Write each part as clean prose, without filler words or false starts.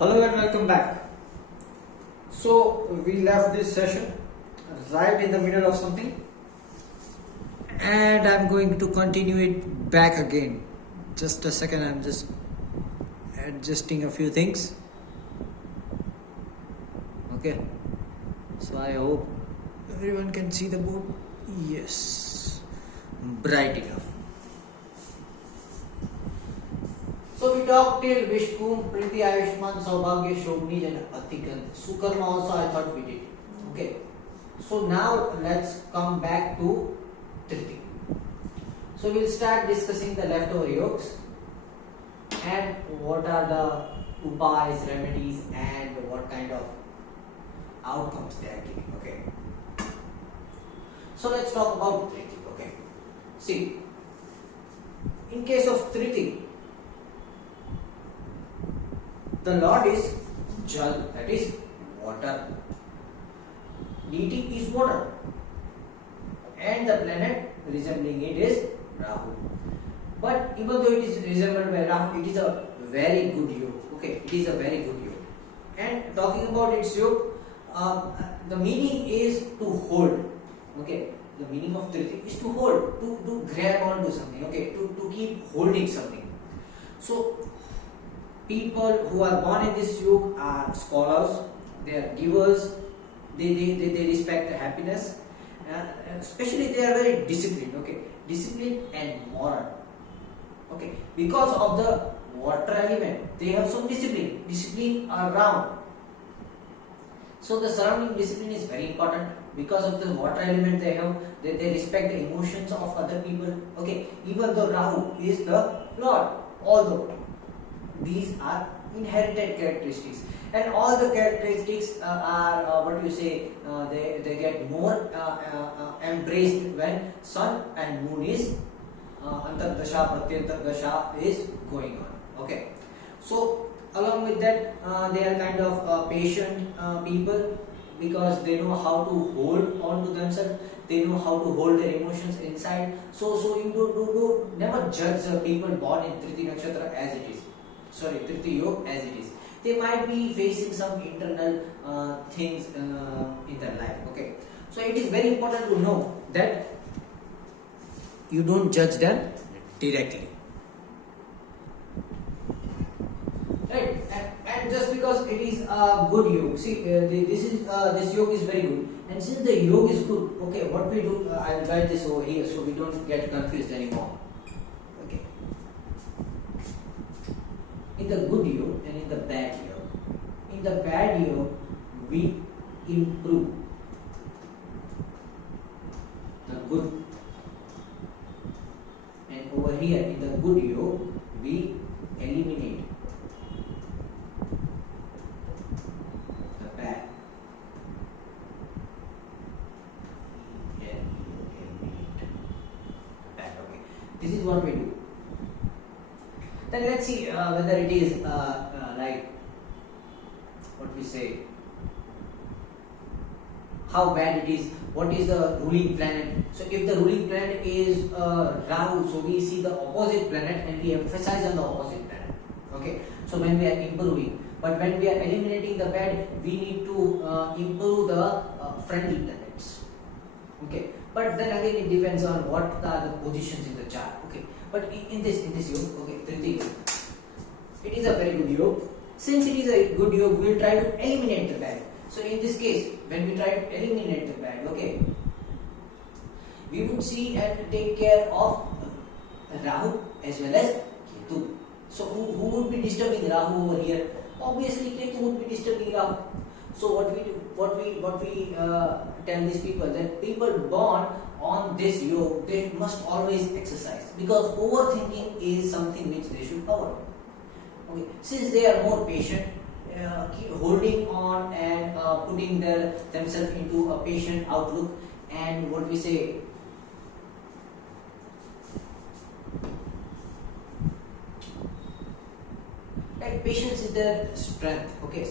Hello and welcome back. So we left this session right in the middle of something and I'm going to continue it back again. Just a second, I'm just adjusting a few things. Okay, so I hope everyone can see the board. Yes, bright enough. So we talked till Vishkum, Priti, Ayushman, Saubhagya, Shobnij and Atikant. Sukarma also I thought we did. Okay. So now let's come back to Triti. So we'll start discussing the leftover yogs and what are the upais, remedies and what kind of outcomes they are giving. Okay. So let's talk about Triti. Okay. See, in case of Triti, the Lord is Jal, that is water. Deity is water. And the planet resembling it is Rahu. But even though it is resembled by Rahu, it is a very good yoga. Okay, it is a very good yoga. And talking about its yoga, the meaning is to hold. Okay, the meaning of Triti is to hold, to grab onto something. Okay, to keep holding something. So, people who are born in this yuga are scholars, they are givers, they respect the happiness, especially they are very disciplined, okay, disciplined and moral, okay, because of the water element, they have some discipline around. So the surrounding discipline is very important because of the water element they have, they respect the emotions of other people, okay, even though Rahu is the Lord, although these are inherited characteristics, and all the characteristics are what you say, they get more embraced when sun and moon is antardasha pratyantardasha is going on. Okay, so along with that they are kind of patient people because they know how to hold on to themselves, they know how to hold their emotions inside. So you do never judge the people born in Triti Nakshatra as it is. Triti Yoga as it is. They might be facing some internal things in their life. Okay, so it is very important to know that you don't judge them directly, right? And just because it is a good yoga, see, this yoga is very good, and since the yoga is good, okay, what we do, I will write this over here so we don't get confused anymore. In the good yoga and in the bad yoga. In the bad yoga, we improve the good, and over here in the good yoga, we eliminate the bad. Eliminate the bad. Okay, this is what we do. Then let's see whether it is like what we say, how bad it is, what is the ruling planet. So if the ruling planet is Rahu, so we see the opposite planet and we emphasize on the opposite planet. Okay, so when we are improving, but when we are eliminating the bad, we need to improve the friendly planets. Okay, but then again it depends on what are the positions in the chart. Okay, but in this yoga, okay, Triti, it is a very good yoga. Since it is a good yoga, we will try to eliminate the bad. So in this case, when we try to eliminate the bad, okay, we would see and take care of Rahu as well as Ketu. So who would be disturbing Rahu over here? Obviously Ketu would be disturbing Rahu. So what we tell these people, that people born on this yoga, they must always exercise, because overthinking is something which they should avoid. Okay, since they are more patient, keep holding on and putting themselves into a patient outlook, and what we say, like patience is their strength. Okay,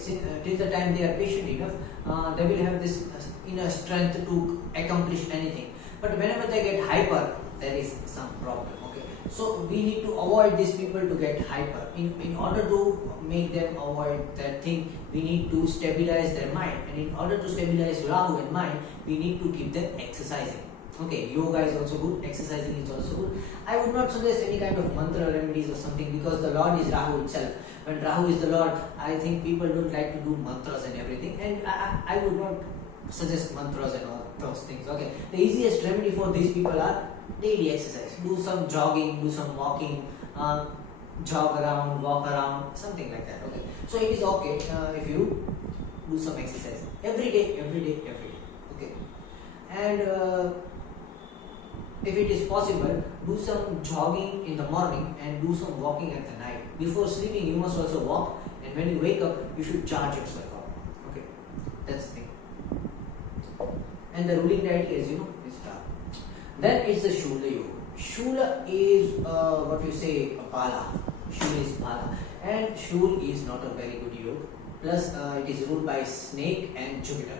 till the time they are patient enough, they will have this inner strength to accomplish anything. But whenever they get hyper, there is some problem. Okay, So we need to avoid these people to get hyper. In order to make them avoid that thing, we need to stabilize their mind. And in order to stabilize Rahu and mind, we need to keep them exercising. Okay, yoga is also good, exercising is also good. I would not suggest any kind of mantra remedies or something, because the Lord is Rahu itself. When Rahu is the Lord, I think people don't like to do mantras and everything. And I would not suggest mantras and all those things. Okay, the easiest remedy for these people are daily exercise. Do some jogging, do some walking, jog around, walk around, something like that. Okay, so it is okay if you do some exercise every day, every day, every day. Okay, and if it is possible, do some jogging in the morning and do some walking at the night. Before sleeping, you must also walk, and when you wake up, you should charge yourself up. Okay, that's the thing. And the ruling deity, as you know, is Rahu. Then it's the Shula Yoga. Shula is what you say, a Bala. Shula is Bala. And Shul is not a very good yoga. Plus, it is ruled by Snake and Jupiter.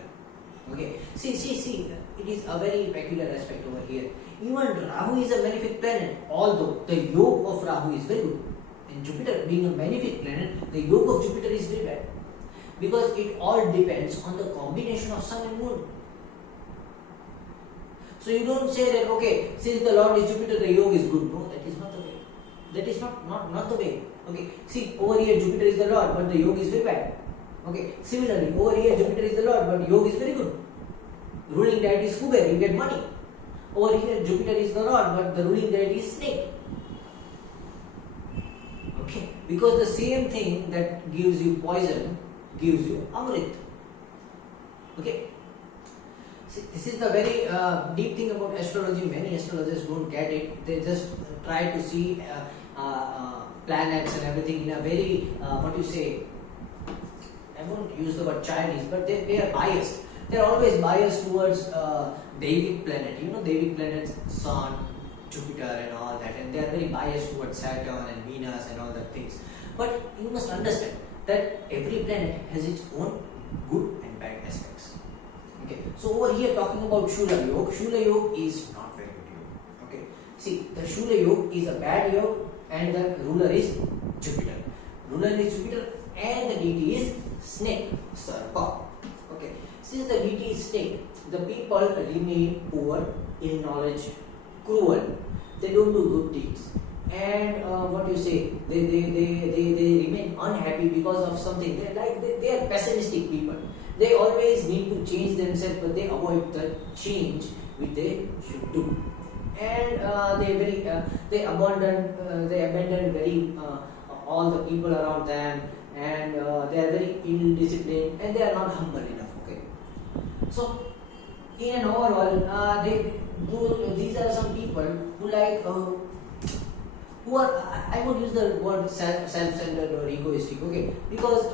Okay. See, it is a very peculiar aspect over here. Even Rahu is a malefic planet, although the yoga of Rahu is very good. And Jupiter being a malefic planet, the yoga of Jupiter is very bad. Because it all depends on the combination of Sun and Moon. So you don't say that, okay, since the Lord is Jupiter, the yoga is good. No, that is not the way. That is not the way. Okay, see, over here Jupiter is the Lord, but the yoga is very bad. Okay, similarly, over here Jupiter is the Lord, but yoga is very good. Ruling deity is Kuber, you get money. Over here Jupiter is the Lord, but the ruling deity is Snake. Okay, because the same thing that gives you poison gives you Amrit. Okay. See, this is the very deep thing about astrology. Many astrologers don't get it. They just try to see planets and everything in a very, what you say, I won't use the word Chinese, but they are biased. They are always biased towards Vedic planet. You know, Vedic planets, Sun, Jupiter and all that. And they are very biased towards Saturn and Venus and all that things. But you must understand that every planet has its own good and bad aspects. Okay, so over here talking about Shula Yoga is not very good yoga. Okay, see, the Shula Yoga is a bad yoga, and the ruler is Jupiter. Ruler is Jupiter, and the deity is Snake, Sarpa. Okay, since the deity is Snake, the people remain poor, ill knowledge, cruel. They don't do good deeds, and what you say, they remain unhappy because of something. They are pessimistic people. They always need to change themselves, but they avoid the change which they should do. And they abandon very all the people around them, and they are very ill-disciplined, and they are not humble enough. Okay, so in an overall, these are some people who like. Who are, I would use the word self-centered or egoistic, okay, because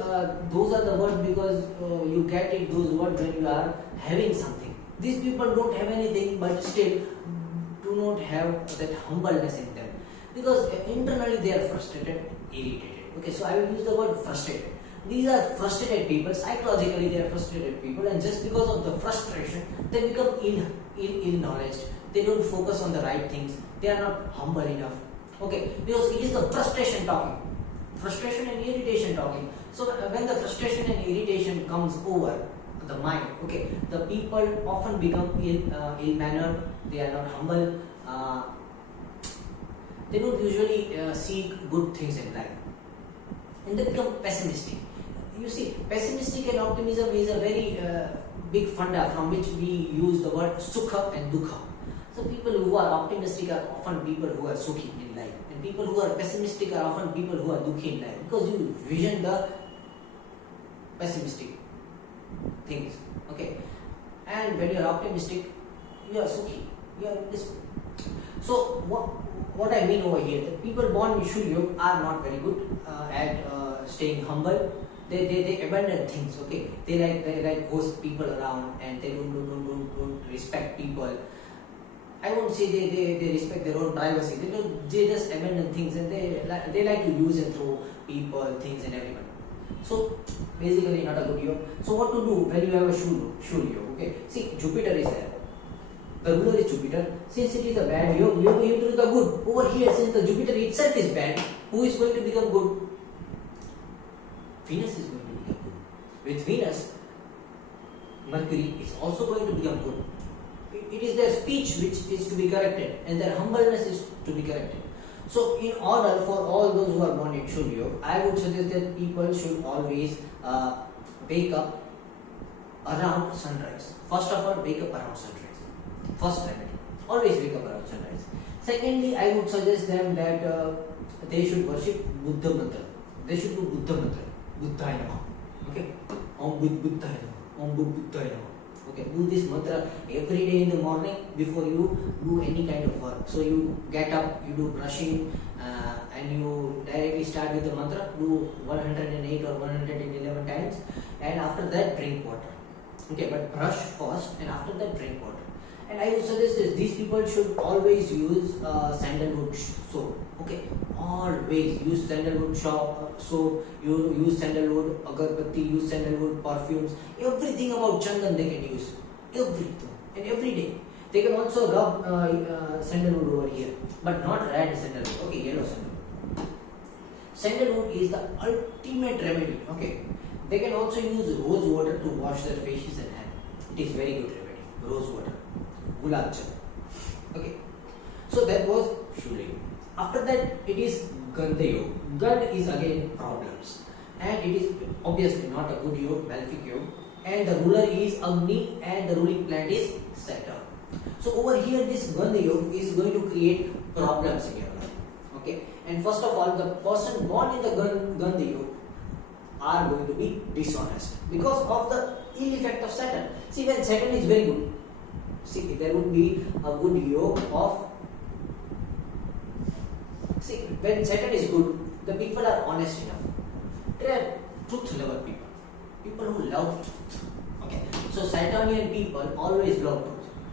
those are the words, because you get it, those words when you are having something. These people don't have anything, but still do not have that humbleness in them, because internally they are frustrated, irritated. Okay, so I will use the word frustrated. These are frustrated people, psychologically they are frustrated people, and just because of the frustration, they become ill-knowledge. They don't focus on the right things, they are not humble enough. Okay, because it is the frustration talking, frustration and irritation talking. So when the frustration and irritation comes over the mind, okay, the people often become ill-mannered. They are not humble. They don't usually seek good things in life, and they become pessimistic. You see, pessimistic and optimism is a very big funda from which we use the word sukha and dukha. So people who are optimistic are often people who are sukhi in life, and people who are pessimistic are often people who are dukhi in life, because you vision the pessimistic things. Okay, and when you are optimistic, you are sukhi. You are this. So what I mean over here, that people born in Shula Yoga are not very good at staying humble. They abandon things. Okay, they like ghost people around, and they don't respect people. I won't say they respect their own privacy. They just abandon things, and they like to use and throw people, things, and everyone. So basically not a good yoga. So what to do when you have a Shula Yoga? Okay, see, Jupiter is there. The ruler is Jupiter. Since it is a bad yoga, we are going to do the good. Over here, since the Jupiter itself is bad, who is going to become good? Venus is going to become good. With Venus, Mercury is also going to become good. It is their speech which is to be corrected, and their humbleness is to be corrected. So, in order for all those who are born in Shulyo, I would suggest that people should always wake up around sunrise. First of all, wake up around sunrise. First remedy. Always wake up around sunrise. Secondly, I would suggest them that they should worship Buddha mantra. They should do Buddha mantra. Buddhaya Namaha. Okay? Om Buddhaya Namaha. Om Buddhaya Namaha. Okay, do this mantra every day in the morning before you do any kind of work. So you get up, you do brushing, and you directly start with the mantra. Do 108 or 111 times, and after that drink water. Okay, but brush first, and after that drink water. And I would suggest that these people should always use sandalwood soap. Okay, always use sandalwood soap. You use sandalwood agarbatti, use sandalwood perfumes. Everything about chandan they can use. Everything and every day. They can also rub sandalwood over here, but not red sandalwood. Okay, yellow sandalwood. Sandalwood is the ultimate remedy. Okay, they can also use rose water to wash their faces and hands. It is very good remedy. Rose water. Gulab Jal. Okay, so that was Shulyo. After that, it is Gandha Yoga. Gand is again problems, and it is obviously not a good yoga, malefic yoga. And the ruler is Agni, and the ruling planet is Saturn. So over here, this Gandha Yoga is going to create problems in your life. Okay, and first of all, the person born in the Gandha Yoga are going to be dishonest because of the ill effect of Saturn. See, when Saturn is very good, see, there would be a good yoga of. See, when Saturn is good, the people are honest enough. They are truth lover people. People who love truth. Okay. So Saturnian people always love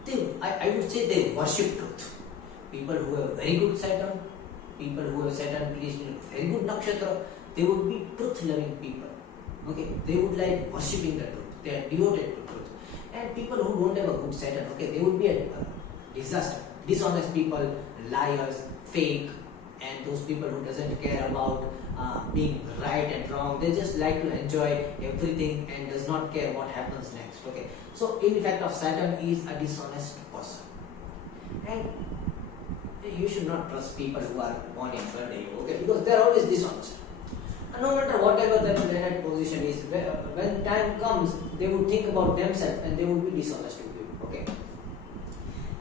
truth. I would say they worship truth. People who have very good Saturn, people who have Saturn placed in a very good nakshatra, they would be truth loving people. Okay. They would like worshipping the truth. They are devoted to truth. And people who don't have a good Saturn, okay, they would be a disaster. Dishonest people, liars, fake, and those people who doesn't care about being right and wrong. They just like to enjoy everything and does not care what happens next. Okay, so in effect of Saturn is a dishonest person, and you should not trust people who are born in Sunday. Okay, because they are always dishonest. And no matter whatever the planet position is, when time comes, they would think about themselves and they would be dishonest with you. Okay.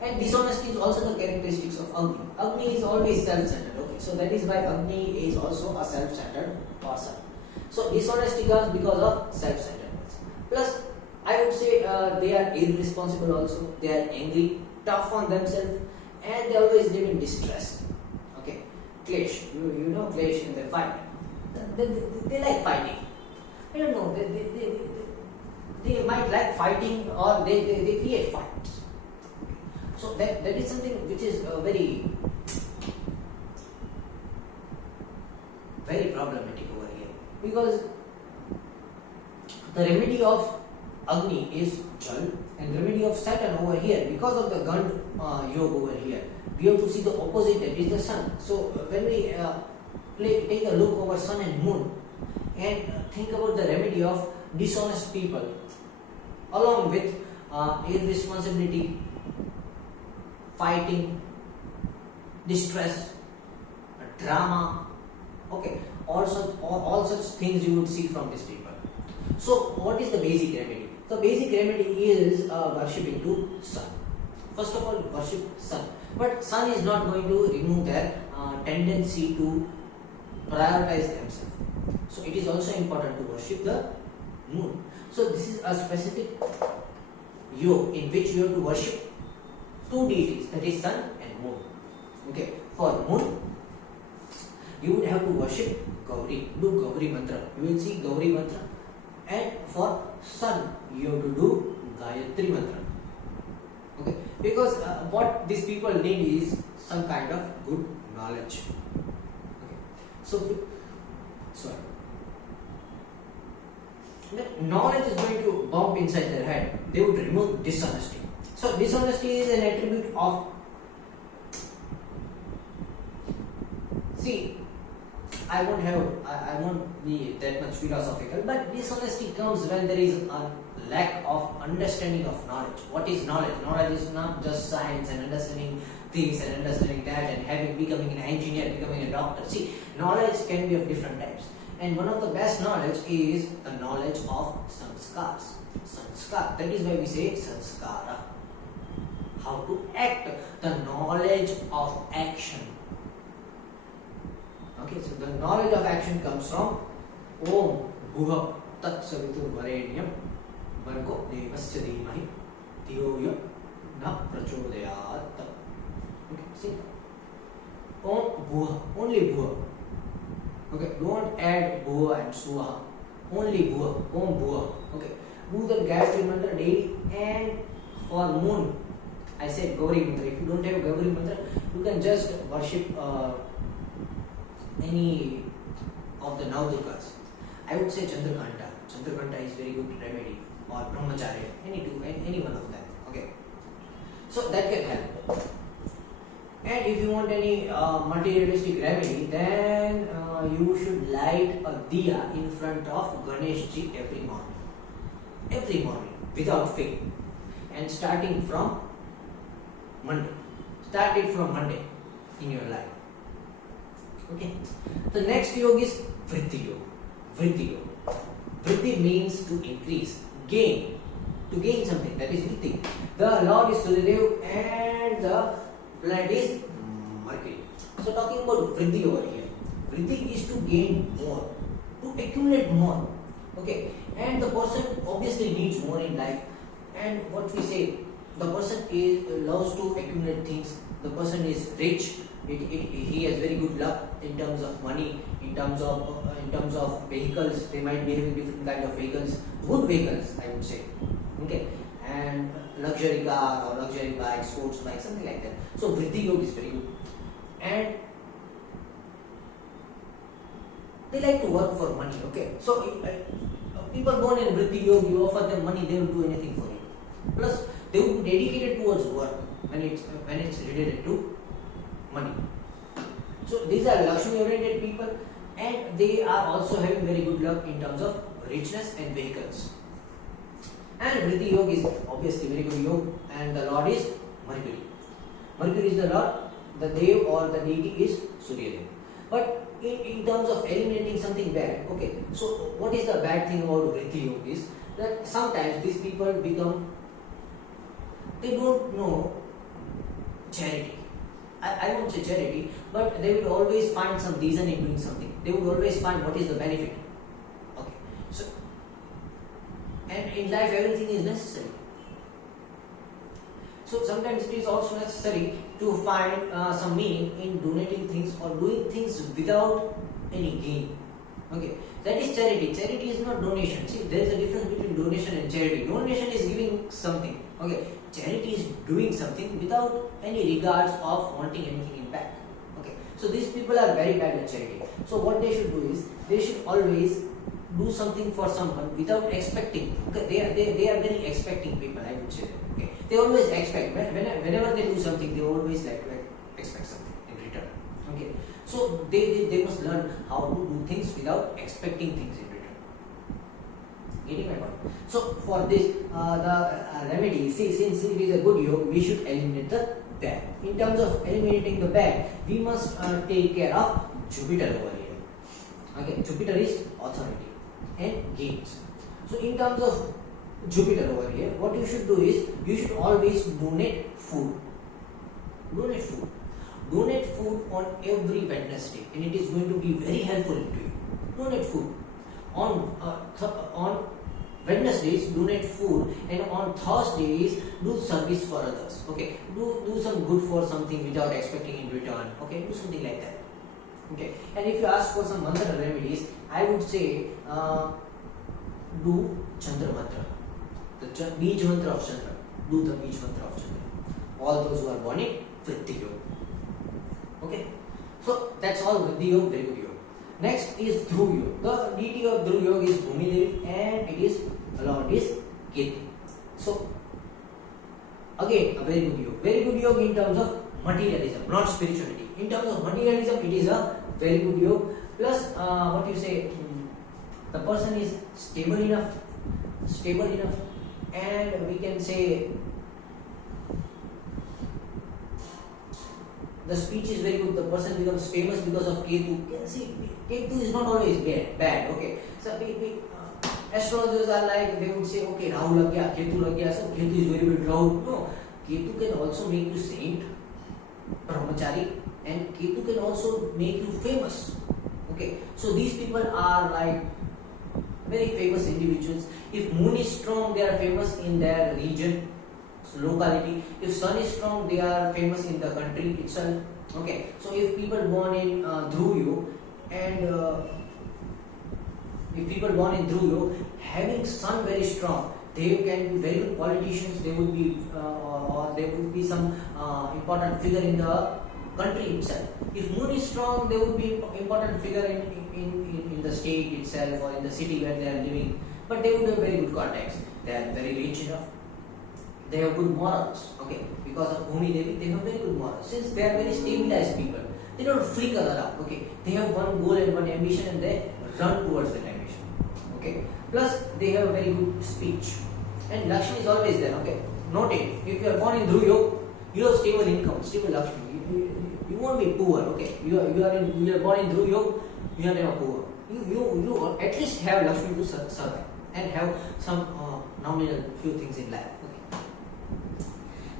And dishonesty is also the characteristics of Agni. Agni is always self-centered. Okay, so that is why Agni is also a self-centered person. So dishonesty comes because of self-centeredness. Plus, I would say they are irresponsible also. They are angry, tough on themselves, and they always live in distress. Okay, Clash. You know Clash in the fight. They like fighting. I don't know. They might like fighting, or they create fights. So that is something which is very problematic over here, because the remedy of Agni is Jal, and remedy of Saturn over here, because of the Gand yoga over here, we have to see the opposite, that is the Sun. So when we take a look over Sun and Moon and think about the remedy of dishonest people, along with irresponsibility, fighting, distress, drama, okay, all such things you would see from these people. So what is the basic remedy? The basic remedy is worshipping to Sun. First of all, worship Sun, but Sun is not going to remove their tendency to prioritize themselves. So it is also important to worship the Moon. So this is a specific yoga in which you have to worship two deities, that is Sun and Moon. Okay, for Moon, you would have to worship Gauri, do Gauri mantra. You will see Gauri mantra. And for Sun, you have to do Gayatri mantra. Okay, because what these people need is some kind of good knowledge. Okay, so sorry. When knowledge is going to bump inside their head, they would remove dishonesty. So dishonesty is an attribute of, see, I won't be that much philosophical, but dishonesty comes when there is a lack of understanding of knowledge. What is knowledge? Knowledge is not just science and understanding things and understanding that and becoming an engineer, becoming a doctor. See, knowledge can be of different types, and one of the best knowledge is the knowledge of sanskars. Sanskar. That is why we say sanskara. How to act, the knowledge of action. Okay, so the knowledge of action comes from Om Bhuva Tat Savitur Varenyam Bhargo Devasya Dhimahi Dhiyo Yo Na Prachodayat. Okay, see, Om Bhuva, only Bhuva. Okay, don't add Bhuva and Suha. Only Bhuva, Om Bhuva. Okay, do the Gayatri Mantra daily, and for moon, I said Gauri Mantra. If you don't have Gauri Mantra, you can just worship any of the Navdurgas. I would say Chandrakanta. Chandrakanta is very good remedy, or Brahmacharya, any one of them. Okay, so that can help. And if you want any materialistic remedy, then you should light a diya in front of Ganeshji every morning without fail, and starting from Monday. Start it from Monday in your life. Okay. The next yoga is Vriddhi yoga. Vriddhi yoga. Vriddhi means to increase, gain, to gain something. That is Vriddhi. The Lord is Suryadev and the planet is Mercury. So talking about Vriddhi over here. Vriddhi is to gain more, to accumulate more. Okay. And the person obviously needs more in life. And what we say, the person loves to accumulate things. The person is rich. He has very good luck in terms of money, in terms of vehicles. They might be having different kind of vehicles, good vehicles, I would say. Okay, and luxury car or luxury bike, sports bike, something like that. So Vriddhi Yoga is very good, and they like to work for money. Okay, so people born in Vriddhi Yoga, you offer them money, they will do anything for you. Plus, they will be dedicated towards work when it's related to money. So these are Lakshmi oriented people, and they are also having very good luck in terms of richness and vehicles. And Vriddhi Yoga is obviously very good yoga, and the Lord is Mercury. Mercury is the Lord, the Dev or the deity is Suryadev. But in terms of eliminating something bad, okay, so what is the bad thing about Vriddhi Yoga is that sometimes these people they don't know charity. I won't say charity, but they will always find some reason in doing something. They will always find what is the benefit. Okay, so, and in life everything is necessary. So sometimes it is also necessary to find some meaning in donating things or doing things without any gain. Okay, that is charity. Charity is not donation. See, there is a difference between donation and charity. Donation is giving something. Okay, charity is doing something without any regards of wanting anything in back. Okay, so these people are very bad at charity. So what they should do is they should always do something for someone without expecting. Okay, they are very expecting people, I would say. Okay, they always expect. Whenever they do something, they always like to expect something in return. Okay, so they must learn how to do things without expecting things in return. Getting my point? So for this, the remedy, see, since it is a good yoga, we should eliminate the bad. In terms of eliminating the bad, we must take care of Jupiter over here. Okay, Jupiter is authority and gains. So in terms of Jupiter over here, what you should do is you should always donate food. Donate food. Donate food on every Wednesday, and it is going to be very helpful to you. Donate food. On Wednesdays, donate food, and on Thursdays, do service for others. Okay, do some good for something without expecting in return. Okay, do something like that. Okay, and if you ask for some mantra remedies, I would say do Chandra mantra, the Bij mantra of Chandra. Do the Bij mantra of Chandra. All those who are born in Vriddhi Yoga. Okay, so that's all Vriddhi Yoga, very good yoga. Next is Dhruv Yoga. The deity of Dhruv Yoga is Bhumi Devi, and the Lord is Ketu. So Again, a very good yoga. Very good yoga in terms of materialism, not spirituality. In terms of materialism, it is a very good yoga. Plus, what you say, the person is stable enough, and we can say the speech is very good. The person becomes famous because of Ketu. See, Ketu is not always bad. Okay, so astrologers are like, they would say, okay, Rahu lag gaya, Ketu lag gaya, so Ketu is very good. Rahu, no, Ketu can also make you saint, brahmachari, and Ketu can also make you famous. Okay, so these people are like very famous individuals. If moon is strong, they are famous in their region, locality. If sun is strong, they are famous in the country itself. Okay, so if people born in Dhruv and if people born in Dhruv having sun very strong, they can be very good politicians. They would be or they would be some important figure in the country itself. If moon is strong, they would be important figure in the state itself or in the city where they are living. But they would have very good contacts. They are very rich enough. They have good morals. Okay, because of Bhumi Devi, they have very good morals. Since they are very stabilized people, they don't freak around. Okay, they have one goal and one ambition, and they run towards that ambition. Okay, plus they have very good speech, and Lakshmi is always there. Okay, note it. If you are born in Dhruv, you have stable income, stable Lakshmi. You won't be poor. Okay, you are born in Dhruv, you are never poor. You at least have Lakshmi to survive and have some nominal few things in life. Okay.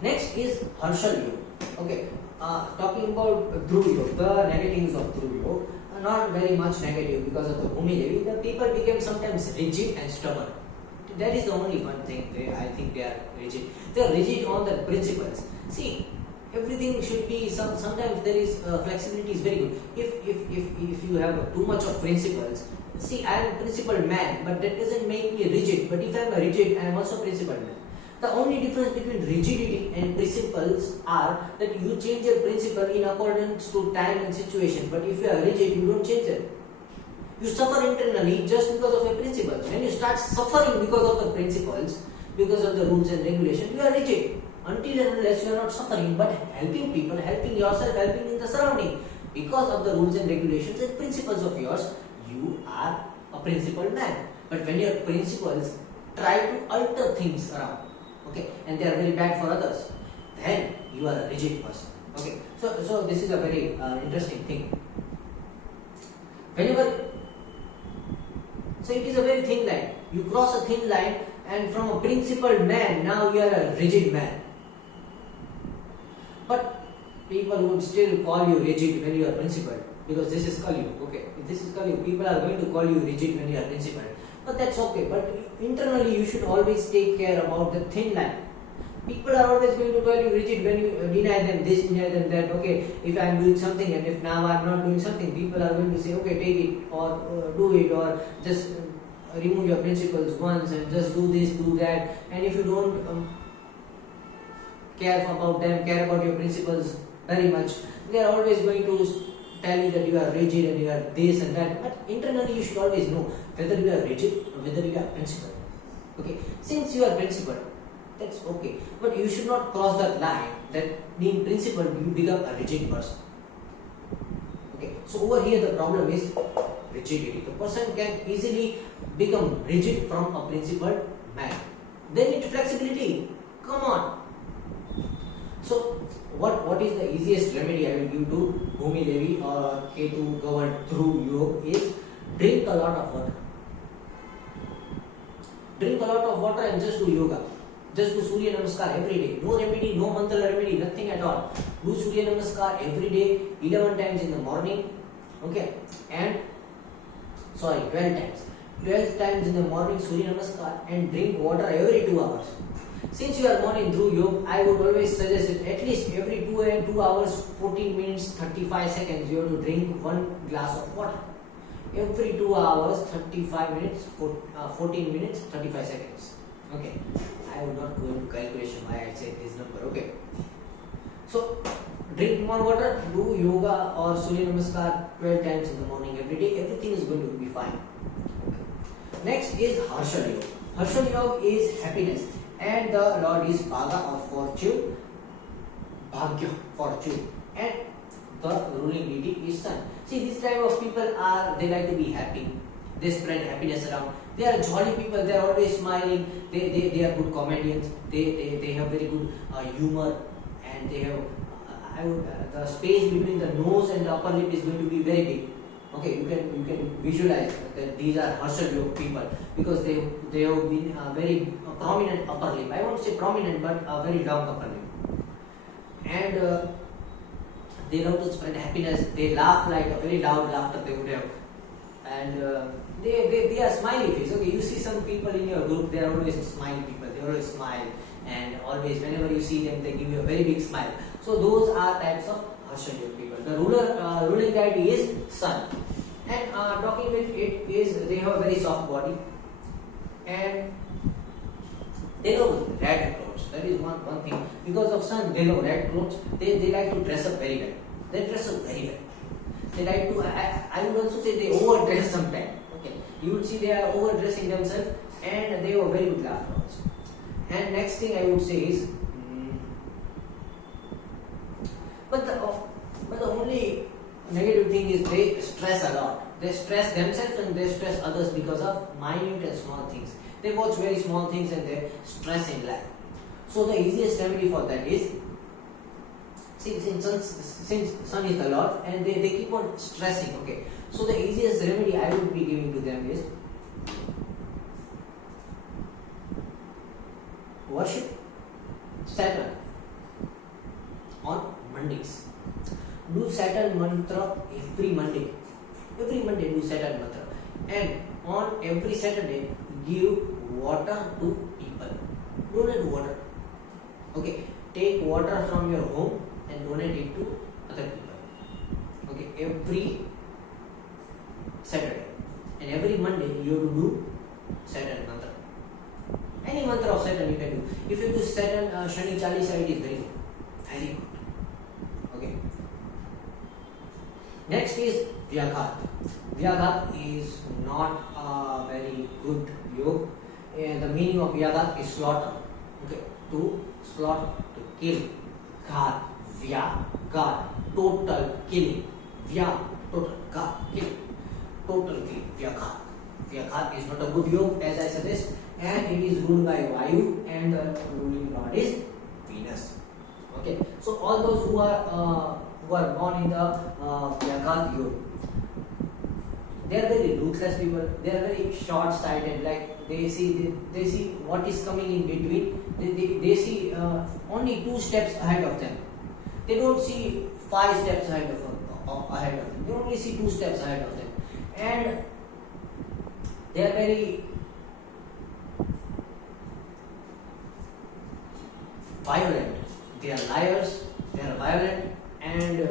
Next is Harshal Yoga. Okay, talking about Dhruv Yoga, the negatives of Dhruv Yoga are not very much negative because of the Bhumi Devi. The people became sometimes rigid and stubborn. That is the only one thing I think they are rigid. They are rigid on the principles. See, everything should be sometimes there is flexibility is very good. If you have too much of principles, see, I am a principled man, but that doesn't make me rigid. But if I am a rigid, I am also a principled man. The only difference between rigidity and principles are that you change your principle in accordance to time and situation. But if you are rigid, you don't change it. You suffer internally just because of your principles. When you start suffering because of the principles, because of the rules and regulations, you are rigid. Until and unless you are not suffering, but helping people, helping yourself, helping in the surrounding, because of the rules and regulations and principles of yours, you are a principled man. But when your principles try to alter things around, okay, and they are very bad for others, then you are a rigid person. Okay, so this is a very interesting thing. So it is a very thin line. You cross a thin line, and from a principled man, now you are a rigid man. But people would still call you rigid when you are principled, because this is Kali. Okay, this is Kali. People are going to call you rigid when you are principled. But that's okay. But internally, you should always take care about the thin line. People are always going to call you rigid when you deny them this, deny them that. Okay, if I am doing something and if now I am not doing something, people are going to say, okay, take it or do it, or just remove your principles once and just do this, do that. And if you don't care about them, care about your principles very much, they are always going to tell you that you are rigid and you are this and that. But internally, you should always know whether you are rigid or whether you are principled. Okay, since you are principled, that's okay. But you should not cross that line that being principled, you become a rigid person. Okay, so over here the problem is rigidity. The person can easily become rigid from a principled man. Then it's flexibility. Come on. So what is the easiest remedy I will give to Bhumi Devi or Ketu governed through yoga is drink a lot of water. Drink a lot of water and just do yoga. Just do Surya Namaskar every day. No remedy, no mantra remedy, nothing at all. Do Surya Namaskar every day, 11 times in the morning. Okay, and 12 times. 12 times in the morning Surya Namaskar, and drink water every 2 hours. Since you are born in Dhruv Yoga, I would always suggest it at least every 2 hours, 14 minutes, 35 seconds, you have to drink 1 glass of water. Every 2 hours, 35 minutes, 14 minutes, 35 seconds. Okay, I will not go into calculation why I said this number. Okay, so drink more water, do yoga or Surya Namaskar 12 times in the morning every day. Everything is going to be fine. Okay. Next is Harshal Yoga. Harshal Yoga is happiness. and the Lord is Bhaga or fortune, Bhagya, fortune, and the ruling deity is Sun. See, this type of people are, they like to be happy, they spread happiness around, they are jolly people, they are always smiling, they are good comedians, they have very good humor, and they have the space between the nose and the upper lip is going to be very big. Okay, you can visualize that these are Harsha Yoga people because they have been very prominent upper lip. I won't say prominent, but a very long upper lip, and they love to spread happiness. They laugh like a very loud laughter they would have, and they are smiley face. Okay, you see some people in your group, they are always smiley people. They always smile, and always whenever you see them, they give you a very big smile. So those are types of Harsha Yoga people. The ruling deity is Sun, and talking with it is they have a very soft body, and they love red clothes. That is one thing. Because of Sun, they love red clothes. They like to dress up very well. They dress up very well. They like to. I would also say they overdress sometimes. Okay, you would see they are overdressing themselves, and they have very good laughter also. And next thing I would say is, but the only negative thing is they stress a lot. They stress themselves and they stress others because of minute and small things. They watch very small things and they stress in life. So the easiest remedy for that is, since Sun is the Lord and they keep on stressing. Okay, so the easiest remedy I would be giving to them is worship Saturn on Mondays. Do Saturn mantra every Monday. Every Monday do Saturn mantra. And on every Saturday give water to people. Donate water. Okay. Take water from your home and donate it to other people. Okay. Every Saturday. And every Monday you have to do Saturn mantra. Any mantra of Saturn you can do. If you do Saturn Shani Chalisa, it is very good. Very good. Okay. Next is Vyaghat. Vyaghat is not a very good yoga. The meaning of Vyaghat is slaughter. Okay. To slaughter, to kill. Ghat, Vyaghat, total killing. Vyag, total. Ghat, killing. Total killing. Vyaghat. Vyaghat is not a good yoga, as I suggest, and it is ruled by Vayu, and the ruling god is Venus. Okay, so all those who are born in the Vyaghat yoga, they are very ruthless people. They are very short-sighted. Like they see what is coming in between. They see only 2 steps ahead of them. They don't see 5 steps ahead of them. They only see 2 steps ahead of them, and they are very violent. They are liars. They are violent, and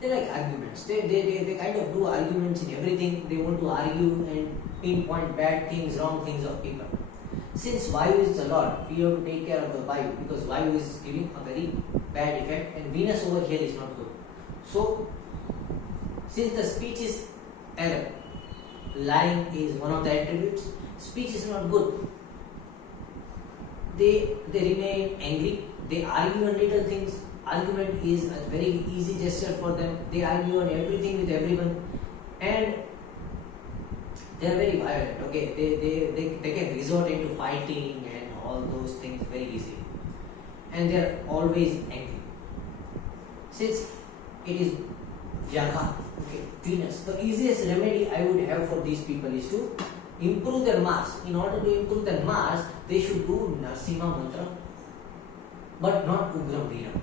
they like arguments. They kind of do arguments in everything. They want to argue and pinpoint bad things, wrong things of people. Since Vayu is the Lord, we have to take care of the Vayu, because Vayu is giving a very bad effect, and Venus over here is not good. So, since the speech is error, lying is one of the attributes, speech is not good. They remain angry. They argue on little things. Argument is a very easy gesture for them. They argue on everything with everyone, and they are very violent. Okay, they can resort into fighting and all those things very easily, and they are always angry. Since it is Vyaghat, okay, Venus, the easiest remedy I would have for these people is to improve their Mars. In order to improve their Mars, they should do Narsimha mantra, but not Ugram Veeram.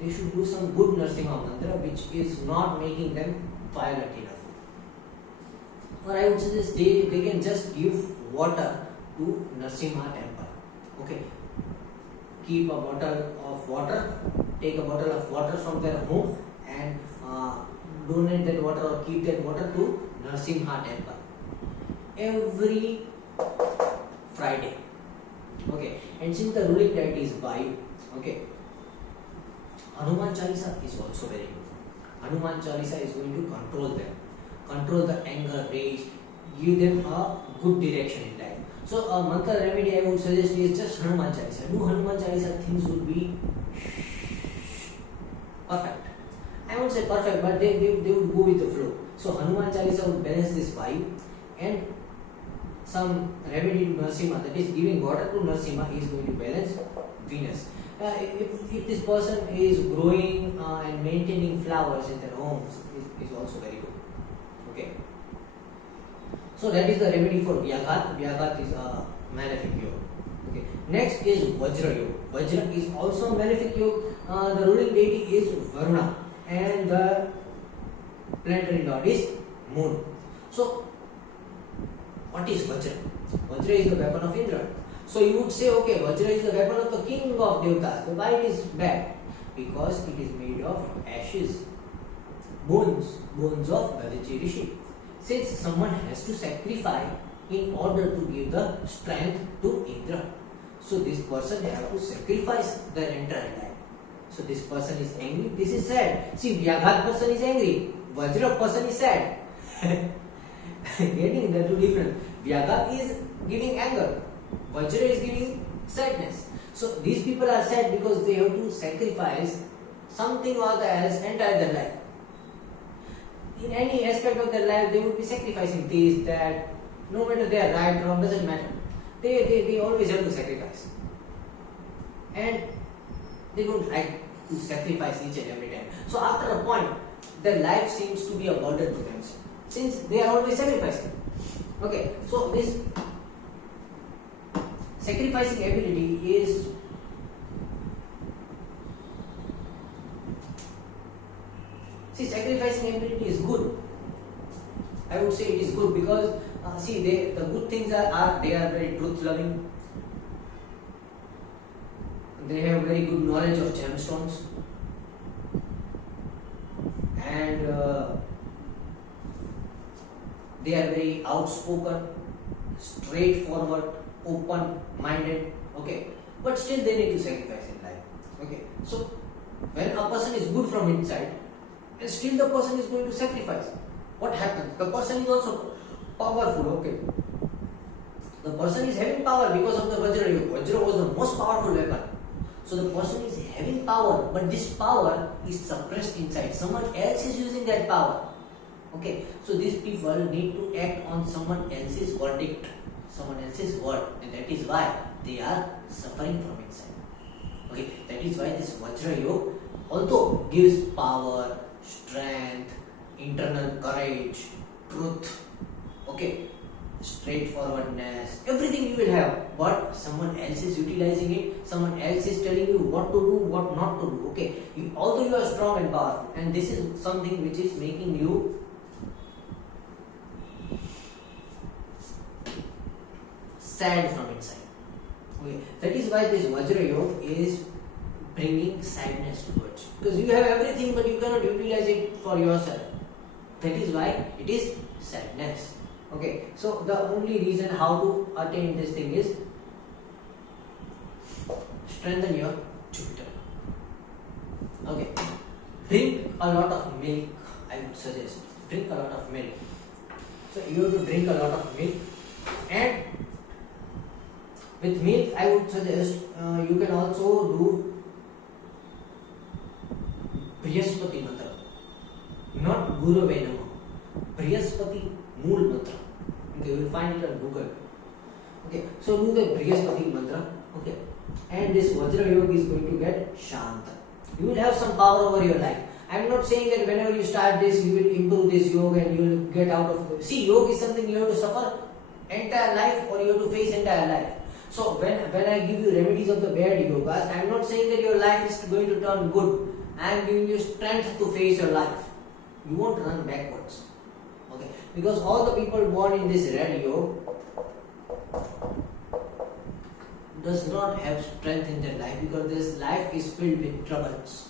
They should do some good Narsimha mantra which is not making them violent enough. Or I would suggest they can just give water to Narsimha temple. Okay. Keep a bottle of water, take a bottle of water from their home and donate that water or keep that water to Narsimha temple every Friday. Okay, and since the ruling deity is Vayu, okay, Hanuman Chalisa is also very good. Hanuman Chalisa is going to control them, control the anger, rage, give them a good direction in life. So a mantra remedy I would suggest is just Hanuman Chalisa. Do Hanuman Chalisa, things would be perfect. I won't say perfect, but they would go with the flow. So Hanuman Chalisa would balance this vibe, and some remedy to Narasimha, that is giving water to Narasimha, is going to balance Venus. If this person is growing and maintaining flowers in their homes, is also very good. Okay. So that is the remedy for Vyaghat. Vyaghat is a malefic yoga. Okay. Next is Vajra yoga. Vajra is also a malefic yoga. The ruling deity is Varuna, and the planetary lord is Moon. So what is Vajra? Vajra is the weapon of Indra. So you would say, okay, Vajra is the weapon of the king of Devatas. But why it is bad? Because it is made of ashes, bones of Dadichi Rishi. Since someone has to sacrifice in order to give the strength to Indra. So this person has to sacrifice their entire life. So this person is angry. This is sad. See, Vyaghat person is angry. Vajra person is sad. Getting the two different. Vyaghat is giving anger. Vajra is giving sadness. So these people are sad because they have to sacrifice something or the else entire their life. In any aspect of their life, they would be sacrificing this, that. No matter they are right, wrong, doesn't matter. They always have to sacrifice. And they don't like to sacrifice each and every time. So after a point, their life seems to be a burden to them, since they are always sacrificing. Okay, so this sacrificing ability is sacrificing ability is good. I would say it is good because the good things are they are very truth loving. They have very good knowledge of gemstones, and they are very outspoken, straightforward, open-minded. Okay, but still they need to sacrifice in life. Okay, so when a person is good from inside, and still the person is going to sacrifice, what happens? The person is also powerful. Okay, the person is having power because of the Vajra Yoga. Vajra was the most powerful weapon. So the person is having power, but this power is suppressed inside. Someone else is using that power. Okay, so these people need to act on someone else's verdict, someone else's word, and that is why they are suffering from inside. Okay, that is why this Vajra Yoga although gives power, strength, internal courage, truth, okay, straightforwardness, everything you will have, but someone else is utilizing it, someone else is telling you what to do, what not to do. Okay, although you are strong and powerful, and this is something which is making you sad from inside. Okay, that is why this Vajra Yoga is bringing sadness towards you, because you have everything but you cannot utilize it for yourself. That is why it is sadness. Okay, so the only reason how to attain this thing is strengthen your Jupiter. Okay, drink a lot of milk. I would suggest drink a lot of milk. So you have to drink a lot of milk, and with milk I would suggest you can also do Brihaspati mantra, not Guru Venama. Brihaspati Mool mantra. Okay, you will find it on Google. Okay, so do the Brihaspati mantra. Okay, and this Vajra Yoga is going to get Shanta. You will have some power over your life. I am not saying that whenever you start this, you will improve this yoga and you will get out of it. See, yoga is something you have to suffer entire life, or you have to face entire life. So when I give you remedies of the bad yogas, I am not saying that your life is going to turn good. I am giving you strength to face your life. You won't run backwards. Okay, because all the people born in this red yoga does not have strength in their life, because this life is filled with troubles.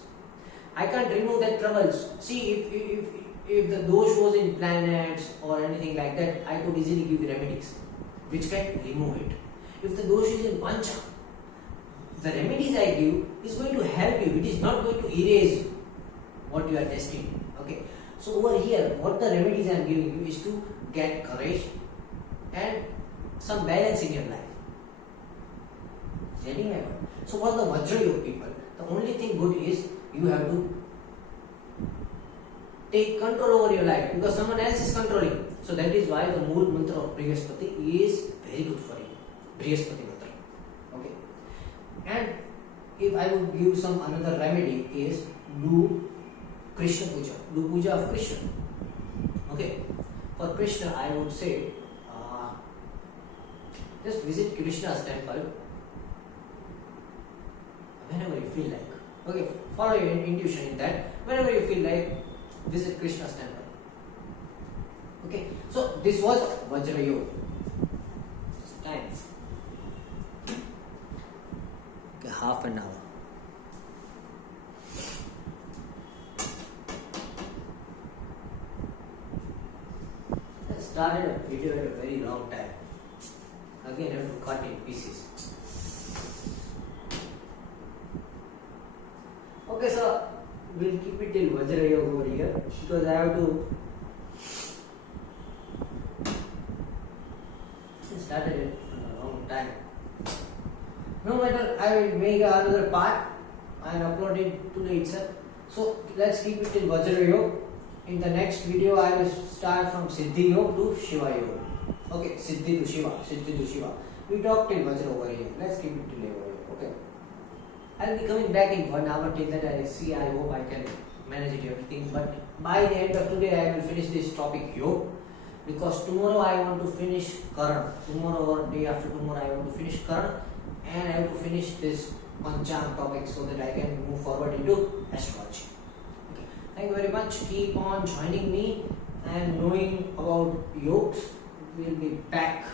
I can't remove that troubles. See, if the dosh was in planets or anything like that, I could easily give remedies which can remove it. If the dosh is in Panchang, the remedies I give is going to help you. It is not going to erase what you are destined. Okay. So over here, what the remedies I am giving you is to get courage, and some balance in your life. Getting my point? So for the Vajra Yoga people, the only thing good is you have to take control over your life because someone else is controlling. So that is why the Mool Mantra of Brihaspati is very good for you. Brihaspati Mantra. Okay. And if I would give some another remedy is do Krishna Puja. Do Puja of Krishna. Okay. For Krishna I would say just visit Krishna's temple whenever you feel like. Okay, follow your intuition in that. Whenever you feel like, visit Krishna's temple. Okay, so this was Vajra Yoga. Time. Okay, half an hour. I started a video at a very long time. Again, I have to cut in pieces. Okay, so we'll keep it till Vajra Yoga over here because I have to. I started it a long time. No matter, I will make another part and upload it today itself. So let's keep it till Vajra Yoga. In the next video, I will start from Siddhi Yoga to Shiva Yoga. Okay, Siddhi to Shiva, Siddhi to Shiva. We talked till Vajra over here. Let's keep it till over here. Okay. I'll be coming back in 1 hour. Till that I see. I hope I can manage it everything. But by the end of today, I will finish this topic yoga because tomorrow I want to finish Karan. Tomorrow or day after tomorrow, I want to finish Karan and I have to finish this Panchang topic so that I can move forward into astrology. Okay. Thank you very much. Keep on joining me and knowing about yokes. We'll be back